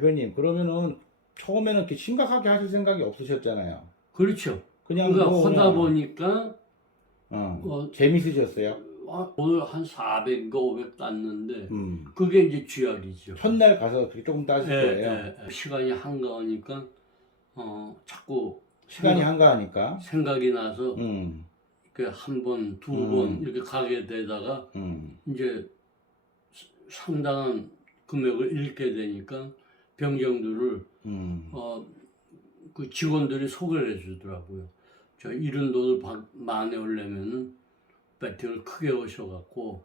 대표님, 그러면은 처음에는 이렇게 심각하게 하실 생각이 없으셨잖아요. 그렇죠. 그냥 그러니까 뭐 하다 그냥 보니까 재밌으셨어요. 오늘 한 400인가 500 땄는데 음. 그게 이제 쥐약이죠. 첫날 가서 그렇게 조금 따실 거예요. 시간이 한가하니까 자꾸 시간이 한가하니까. 생각이 나서 음. 그 한 번, 두 번 이렇게 가게 되다가 이제 상당한 금액을 잃게 되니까 병정들을 그 직원들이 소개를 해주더라고요. 저 이런 돈을 만회하려면은 배팅을 크게 하셔갖고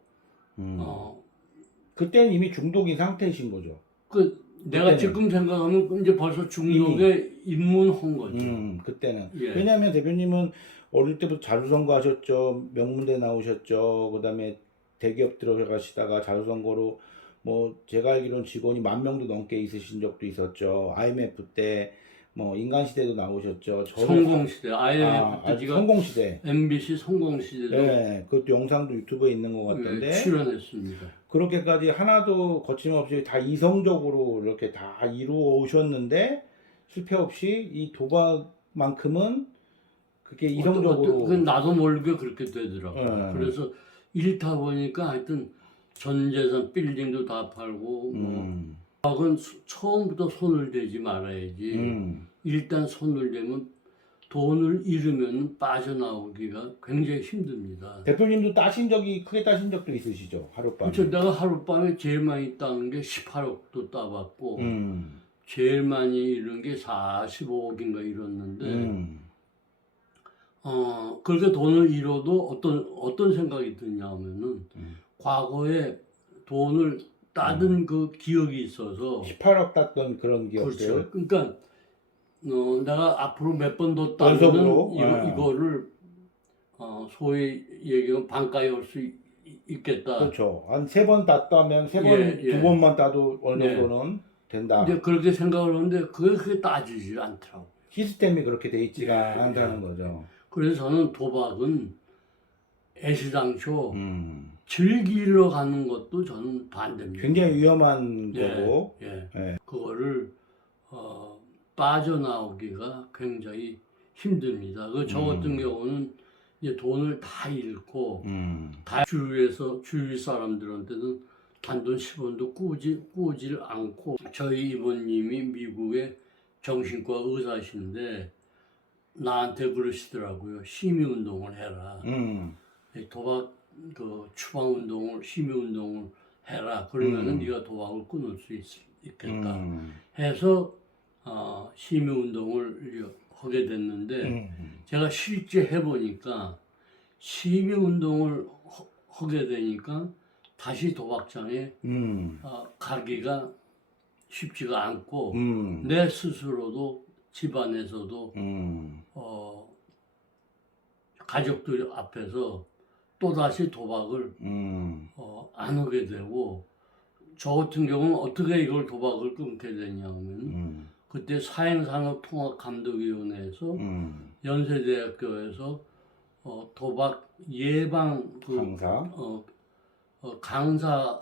그때는 이미 중독인 상태이신 거죠. 내가 그때는. 지금 생각하면 이제 벌써 중독에 입문한 거죠. 그때는. 예. 왜냐하면 대표님은 어릴 때부터 자주선거 하셨죠. 명문대 나오셨죠. 그다음에 대기업 들어가시다가 자주선거로 뭐 제가 알기로는 직원이 10,000명도 넘게 있으신 적도 있었죠. IMF 때 뭐 인간시대도 나오셨죠. 성공시대, IMF 때 성공시대. MBC 성공시대도 네, 그것도 영상도 유튜브에 있는 것 같던데. 출연했습니다. 그렇게까지 하나도 거침없이 다 이성적으로 이렇게 다 이루어 오셨는데 실패 없이 이 도박만큼은 그게 이성적으로 나도 모르게 그렇게 되더라고요. 그래서 잃다 보니까 하여튼 전 재산 빌딩도 다 팔고 도박은 처음부터 손을 대지 말아야지. 일단 손을 대면 돈을 잃으면 빠져나오기가 굉장히 힘듭니다. 대표님도 크게 따신 적도 있으시죠? 하룻밤에. 그렇죠. 내가 하룻밤에 제일 많이 따는 게 18억도 따봤고 제일 많이 잃은 게 45억인가 잃었는데 그렇게 돈을 잃어도 어떤 생각이 드냐면은 과거에 돈을 따든 그 기억이 있어서 18억 땄던 그런 기억들. 그렇죠. 그러니까 내가 앞으로 몇 번 더 따면 이거를 소위 얘기하면 반가에 올 수 있겠다. 그렇죠. 한 3번 땄다면 3번, 예. 2번만 따도 어느 정도는 된다. 이제 그렇게 생각을 하는데 그게 따지지 않더라고. 시스템이 그렇게 돼 있지가 않다는 거죠. 그래서 저는 도박은 애시당초 즐기러 가는 것도 저는 반대입니다. 굉장히 위험한 거고. 그거를 빠져나오기가 굉장히 힘듭니다. 저 같은 경우는 이제 돈을 다 잃고 다 주위 사람들한테는 단돈 10원도 꾸질 않고 저희 이모님이 미국의 정신과 의사신데 나한테 그러시더라고요. 심리운동을 해라. 도박 추방 운동을 심리운동을 해라. 그러면은 네가 도박을 끊을 수 있겠다. 해서 심리운동을 하게 됐는데 제가 실제 해보니까 심리운동을 하게 되니까 다시 도박장에 가기가 쉽지가 않고 내 스스로도 집안에서도 가족들 앞에서 또다시 도박을 안 하게 되고 저 같은 경우는 어떻게 이걸 도박을 끊게 되냐면 그때 사행산업통합감독위원회에서 연세대학교에서 도박 예방 강사를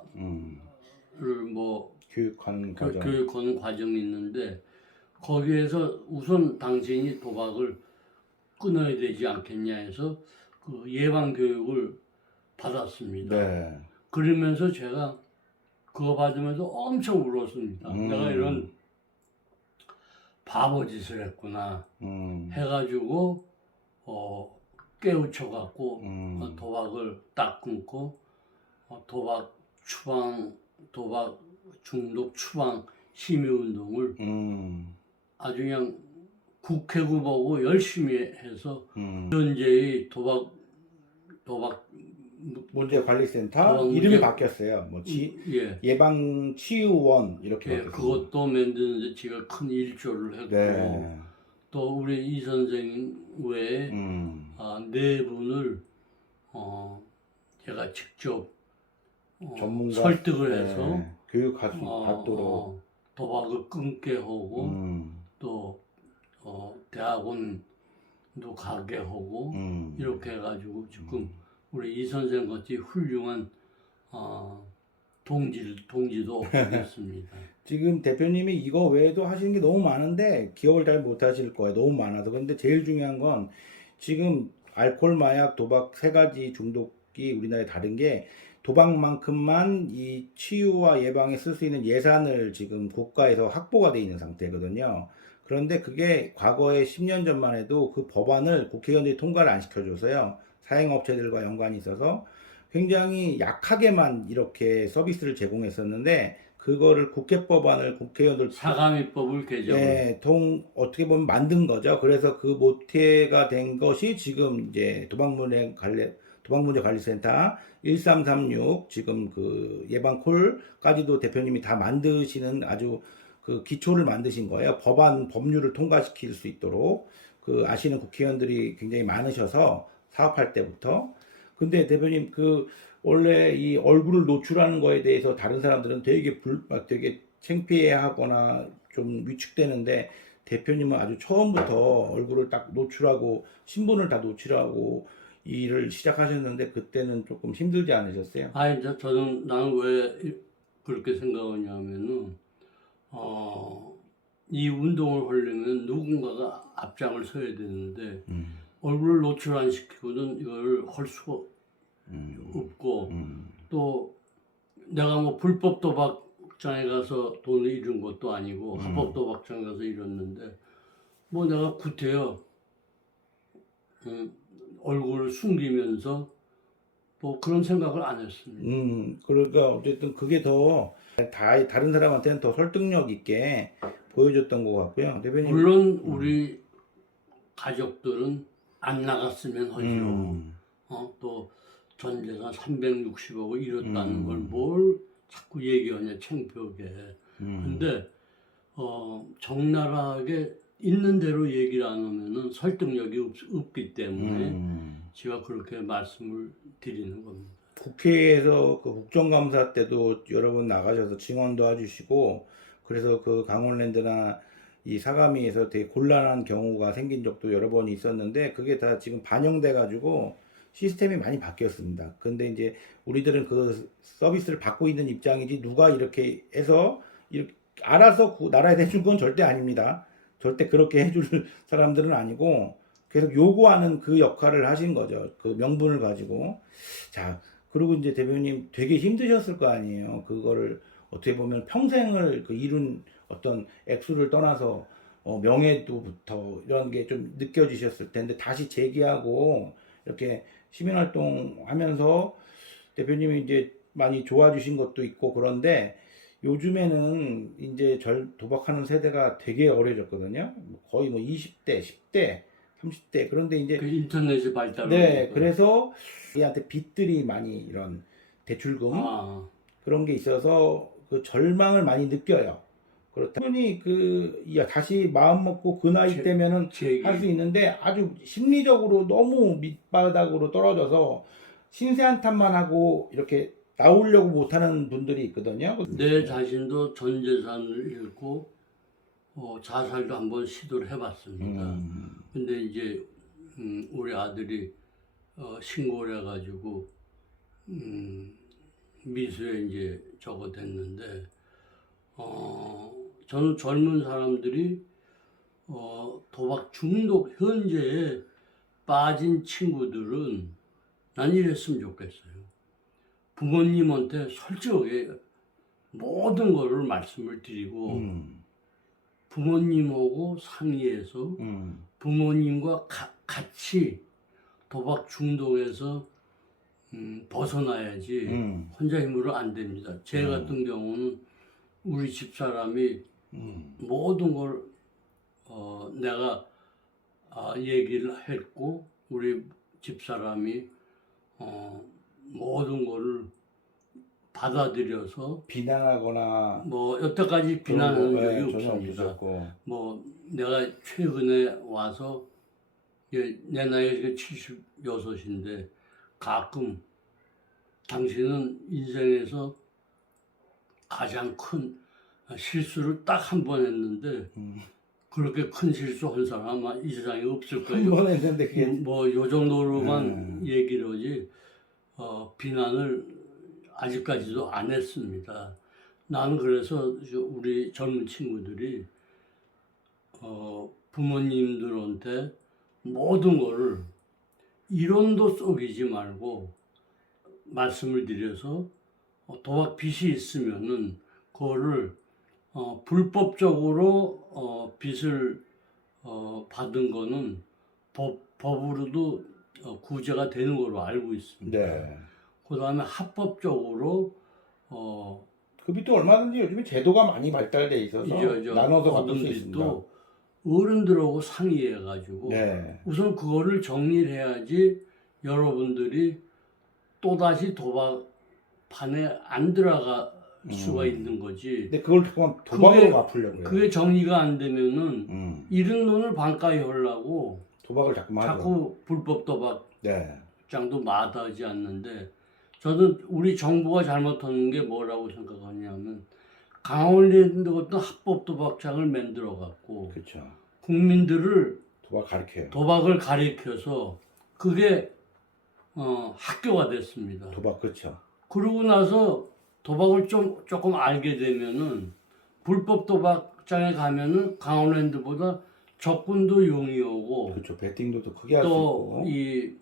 뭐 교육하는 과정이 있는데 거기에서 우선 당신이 도박을 끊어야 되지 않겠냐 해서 그 예방 교육을 받았습니다. 네. 그러면서 제가 그거 받으면서 엄청 울었습니다. 내가 이런 바보짓을 했구나 해가지고 깨우쳐갖고 도박을 딱 끊고 도박 중독 추방 심의운동을 아주 그냥 국회구보고 열심히 해서 현재의 도박 문제관리센터 이름이 바뀌었어요. 뭐 예방치유원 이렇게 바뀌었어요. 그것도 만드는데 제가 큰 일조를 했고 또 우리 이 선생 외에 네 분을 제가 직접 전문가 설득을 해서 교육할 수 있도록 도박을 끊게 하고 또 대학원도 가게 하고 이렇게 해가지고 지금 우리 이 선생 같이 훌륭한 동지도 얻겠습니다. 지금 대표님이 이거 외에도 하시는 게 너무 많은데 기억을 잘 못하실 거예요. 너무 많아서. 근데 제일 중요한 건 지금 알코올, 마약, 도박 세 가지 중독이 우리나라에 다른 게 도박만큼만 이 치유와 예방에 쓸 수 있는 예산을 지금 국가에서 확보가 돼 있는 상태거든요. 그런데 그게 과거에 10년 전만 해도 그 법안을 국회의원들이 통과를 안 시켜줘서요. 사행업체들과 연관이 있어서 굉장히 약하게만 이렇게 서비스를 제공했었는데 그거를 국회 법안을 국회의원들 사감위법을 개정을. 예, 어떻게 보면 만든 거죠. 그래서 그 모태가 된 것이 지금 이제 도박문제관리센터 1336 지금 그 예방콜까지도 대표님이 다 만드시는 아주 그 기초를 만드신 거예요. 법률을 통과시킬 수 있도록 그 아시는 국회의원들이 굉장히 많으셔서 사업할 때부터. 근데 대표님 그 원래 이 얼굴을 노출하는 거에 대해서 다른 사람들은 되게 창피해하거나 좀 위축되는데 대표님은 아주 처음부터 얼굴을 딱 노출하고 신분을 다 노출하고 이 일을 시작하셨는데 그때는 조금 힘들지 않으셨어요? 이제 나는 왜 그렇게 생각하냐면은, 이 운동을 하려면 누군가가 앞장을 서야 되는데, 얼굴을 노출 안 시키고는 이걸 할 수가 없고, 또 내가 뭐 불법 도박장에 가서 돈을 잃은 것도 아니고, 합법 도박장에 가서 잃었는데, 뭐 내가 구태여, 얼굴을 숨기면서 뭐 그런 생각을 안 했습니다. 그러니까 어쨌든 그게 다른 사람한테는 더 설득력 있게 보여줬던 것 같고요. 대표님. 물론 우리 가족들은 안 나갔으면 하죠. 또 전재산 360억을 잃었다는 걸 뭘 자꾸 얘기하냐 창피하게. 근데 적나라하게 있는 대로 얘기를 안 하면은 설득력이 없기 때문에 제가 그렇게 말씀을 드리는 겁니다. 국회에서 그 국정감사 때도 여러 번 나가셔서 증언도 해주시고 그래서 그 강원랜드나 이 사가미에서 되게 곤란한 경우가 생긴 적도 여러 번 있었는데 그게 다 지금 반영돼 가지고 시스템이 많이 바뀌었습니다. 근데 이제 우리들은 그 서비스를 받고 있는 입장이지 누가 이렇게 해서 이렇게 알아서 나라에 해준 건 절대 아닙니다. 절대 그렇게 해줄 사람들은 아니고 계속 요구하는 그 역할을 하신 거죠. 그 명분을 가지고. 자, 그리고 이제 대표님 되게 힘드셨을 거 아니에요. 그거를 어떻게 보면 평생을 그 이룬 어떤 액수를 떠나서 명예도부터 이런 게 좀 느껴지셨을 텐데 다시 재기하고 이렇게 시민활동 하면서 대표님이 이제 많이 도와주신 것도 있고 그런데 요즘에는 이제 도박하는 세대가 되게 어려졌거든요. 거의 뭐 20대, 10대, 30대. 그런데 이제 그 인터넷이 발달을 네, 그래서 우리한테 빚들이 많이 이런 대출금 그런 게 있어서 그 절망을 많이 느껴요. 그렇다 보니 다시 마음 먹고 그 나이 때면은 할 수 있는데 아주 심리적으로 너무 밑바닥으로 떨어져서 신세 한탄만 하고 이렇게 나오려고 못하는 분들이 있거든요. 내 자신도 전 재산을 잃고 자살도 한번 시도를 해봤습니다. 근데 이제 우리 아들이 신고를 해가지고 미수에 이제 저거 됐는데 저는 젊은 사람들이 도박 중독 현재에 빠진 친구들은 난 이랬으면 좋겠어요. 부모님한테 솔직하게 모든 거를 말씀을 드리고 부모님하고 상의해서 부모님과 같이 도박 중독에서 벗어나야지 혼자 힘으로 안 됩니다. 제 같은 경우는 우리 집사람이 모든 걸 내가 얘기를 했고 우리 집사람이 모든 거를 받아들여서 비난하거나 뭐 여태까지 비난한 적이 전혀 없습니다. 없으셨고. 뭐 내가 최근에 와서 내 나이가 76인데 가끔 당신은 인생에서 가장 큰 실수를 딱 한 번 했는데 그렇게 큰 실수한 사람 아마 이 세상에 없을 거예요. 한 번 했는데 그게 뭐 요 정도로만 얘기를 하지 비난을 아직까지도 안 했습니다. 나는 그래서 우리 젊은 친구들이 부모님들한테 모든 거를 이론도 속이지 말고 말씀을 드려서 도박 빚이 있으면은 그거를 불법적으로 빚을 받은 거는 법으로도 구제가 되는 걸로 알고 있습니다. 네. 그다음에 합법적으로 그 빚도 얼마든지 요즘에 제도가 많이 발달돼 있어서 나눠서 갚을 수 있습니다. 빚도 어른들하고 상의해가지고 네. 우선 그거를 정리를 해야지 여러분들이 또다시 도박판에 안 들어갈 수가 있는 거지. 근데 그걸 그만 도박으로 갚으려고요. 그게 정리가 안 되면은 잃은 돈을 반가이 하려고 도박을 자꾸만 하죠. 자꾸 불법 네. 도박장도 마다하지 않는데 저는 우리 정부가 잘못하는 게 뭐라고 생각하냐면 강원랜드 같은 합법 도박장을 만들어 갖고 그렇죠. 국민들을 도박 가르쳐요. 도박을 가리켜서 그게 학교가 됐습니다. 도박 그렇죠. 그러고 나서 도박을 조금 알게 되면은 불법 도박장에 가면은 강원랜드보다 접근도 용이하고 그렇죠. 베팅도 더 크게 할 수 또 있고. 이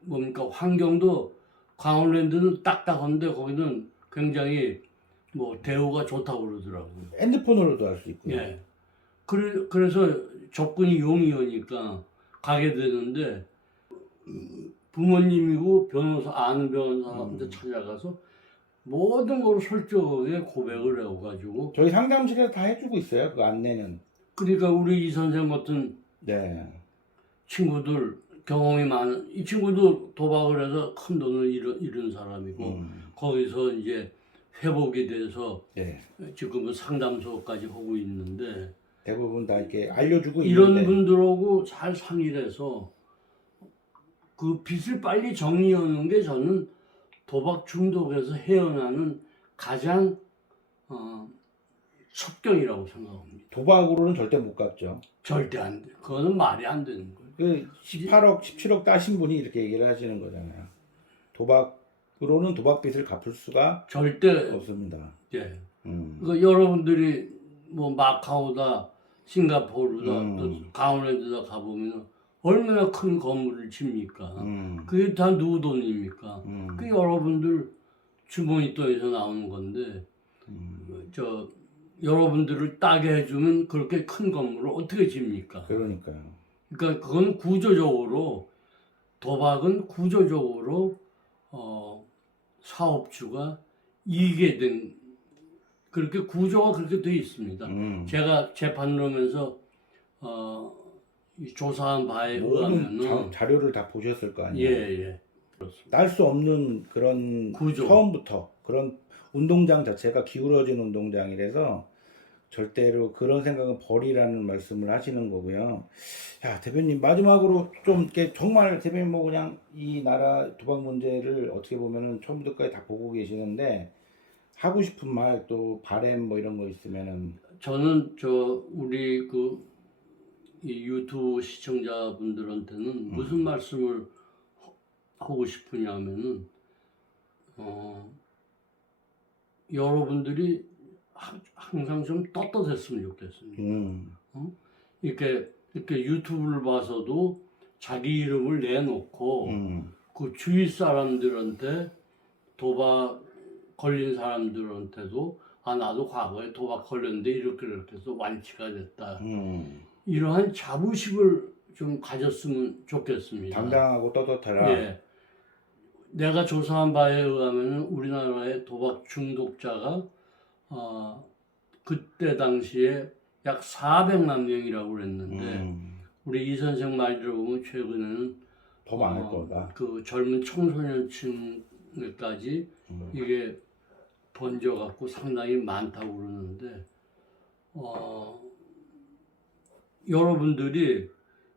뭡니까 환경도 강원랜드는 딱딱한데 거기는 굉장히 뭐 대우가 좋다고 그러더라고요. 핸드폰으로도 할 수 있고요. 예. 그래서 접근이 용이하니까 가게 되는데 부모님이고 아는 변호사한테 찾아가서 모든 걸 솔직하게 고백을 해가지고 저희 상담실에서 다 해주고 있어요. 그 안내는. 그러니까 우리 이 선생 같은 네. 친구들 경험이 많은 이 친구도 도박을 해서 큰 돈을 잃은 사람이고 거기서 이제 회복이 돼서 네. 지금은 상담소까지 하고 있는데 대부분 다 이렇게 알려주고 이런 있는데. 분들하고 잘 상의를 해서 그 빚을 빨리 정리하는 게 저는 도박 중독에서 헤어나는 가장 첩경이라고 생각합니다. 도박으로는 절대 못 갚죠. 절대 안 돼. 그거는 말이 안 되는 거예요. 그 18억, 17억 따신 분이 이렇게 얘기를 하시는 거잖아요. 도박으로는 도박빚을 갚을 수가 절대 없습니다. 예. 그 여러분들이 뭐 마카오다, 싱가포르다, 또 강원랜드다 가보면 얼마나 큰 건물을 짓니까. 그게 다 누구 돈입니까? 그 여러분들 주머니 돈에서 나오는 건데 여러분들을 따게 해주면 그렇게 큰 건물을 어떻게 짓니까? 그러니까요. 그러니까 그건 구조적으로 도박은 구조적으로 사업주가 이기게 된 그렇게 구조가 그렇게 돼 있습니다. 제가 재판하면서 조사한 바에 의하면은 자료를 다 보셨을 거 아니에요. 예. 딸 수 없는 그런 구조. 처음부터 그런 운동장 자체가 기울어진 운동장이라서 절대로 그런 생각은 버리라는 말씀을 하시는 거고요. 야, 대표님 마지막으로 좀 이렇게 정말 대표님 뭐 그냥 이 나라 도박 문제를 어떻게 보면은 처음부터까지 다 보고 계시는데 하고 싶은 말 또 바램 뭐 이런 거 있으면은 저는 우리 이 유튜브 시청자분들한테는 무슨 말씀을 하고 싶으냐면은 여러분들이 항상 좀 떳떳했으면 좋겠습니다. 이렇게 유튜브를 봐서도 자기 이름을 내놓고 그 주위 사람들한테 도박 걸린 사람들한테도 나도 과거에 도박 걸렸는데 이렇게 해서 완치가 됐다. 이러한 자부심을 좀 가졌으면 좋겠습니다. 당당하고 떳떳하라. 예. 내가 조사한 바에 의하면 우리나라의 도박 중독자가 그때 당시에 약 400만 명이라고 그랬는데 우리 이 선생 말 들어보면 최근에는 더 많을 거다. 그 젊은 청소년층까지 이게 번져갖고 상당히 많다고 그러는데 여러분들이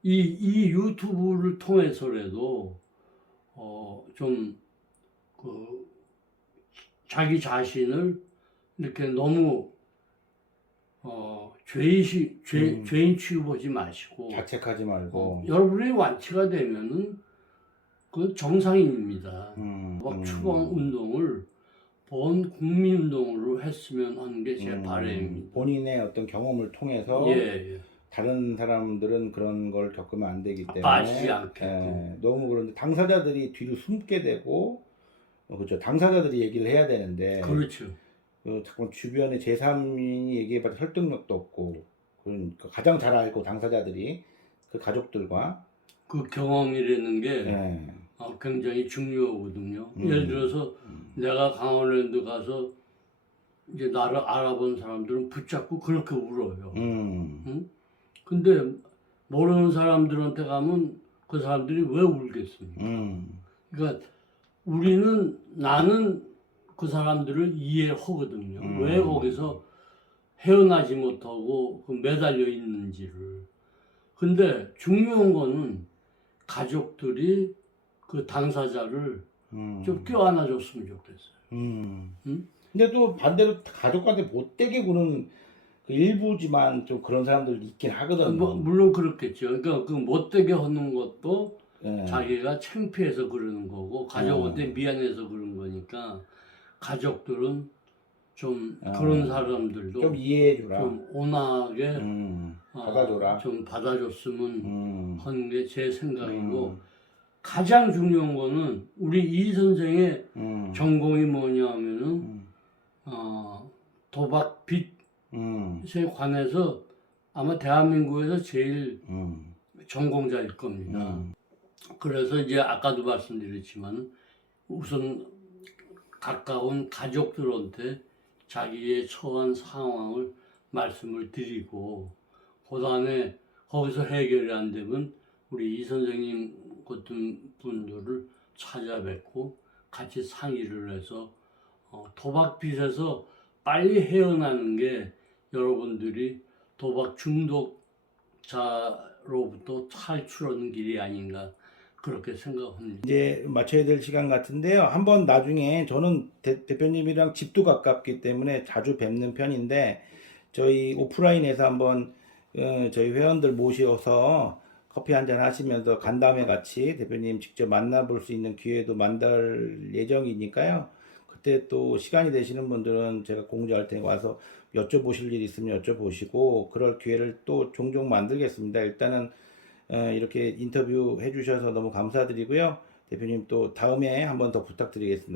이 유튜브를 통해서라도 좀 자기 자신을 이렇게 너무 죄인 취급하지 마시고 자책하지 말고 여러분이 완치가 되면은 그건 정상인입니다. 막 추방 운동을 국민운동으로 했으면 하는 게 제 바람입니다. 본인의 어떤 경험을 통해서 예. 다른 사람들은 그런 걸 겪으면 안 되기 때문에 빠지지 않게. 너무 그런데 당사자들이 뒤로 숨게 되고 그렇죠. 당사자들이 얘기를 해야 되는데 그렇죠. 자꾸 주변에 제3인이 얘기해봐도 설득력도 없고 그러니까 가장 잘 알고 당사자들이 그 가족들과 그 경험이라는 게 예. 굉장히 중요하거든요. 예를 들어서 내가 강원랜드 가서 이제 나를 알아본 사람들은 붙잡고 그렇게 울어요. 응? 근데 모르는 사람들한테 가면 그 사람들이 왜 울겠습니까? 그러니까 나는 그 사람들을 이해하거든요. 왜 거기서 헤어나지 못하고 매달려 있는지를. 근데 중요한 거는 가족들이 그 당사자를 좀 껴안아줬으면 좋겠어요. 응? 근데 또 반대로 가족한테 못되게 구는 그 일부지만 좀 그런 사람들 있긴 하거든요. 물론 그렇겠죠. 그러니까 그 못되게 하는 것도 예. 자기가 창피해서 그러는 거고 가족한테 미안해서 그런 거니까 가족들은 좀 그런 사람들도 좀 이해해주라. 좀 온화하게 받아줘라. 좀 받아줬으면 하는 게 제 생각이고 가장 중요한 거는 우리 이 선생의 전공이 뭐냐면은 도박 빚에 관해서 아마 대한민국에서 제일 전공자일 겁니다. 그래서 이제 아까도 말씀드렸지만 우선 가까운 가족들한테 자기의 처한 상황을 말씀을 드리고 그 다음에 거기서 해결이 안 되면 우리 이 선생님 같은 분들을 찾아뵙고 같이 상의를 해서 도박 빚에서 빨리 헤어나는 게 여러분들이 도박 중독자로부터 탈출하는 길이 아닌가 그렇게 생각합니다. 이제 마쳐야 될 시간 같은데요. 한번 나중에 저는 대표님이랑 집도 가깝기 때문에 자주 뵙는 편인데 저희 오프라인에서 한번 저희 회원들 모셔서 커피 한잔 하시면서 간담회 같이 대표님 직접 만나볼 수 있는 기회도 만들 예정이니까요. 그때 또 시간이 되시는 분들은 제가 공지할 테니 와서 여쭤보실 일 있으면 여쭤보시고 그럴 기회를 또 종종 만들겠습니다. 일단은 이렇게 인터뷰 해주셔서 너무 감사드리고요. 대표님 또 다음에 한번 더 부탁드리겠습니다.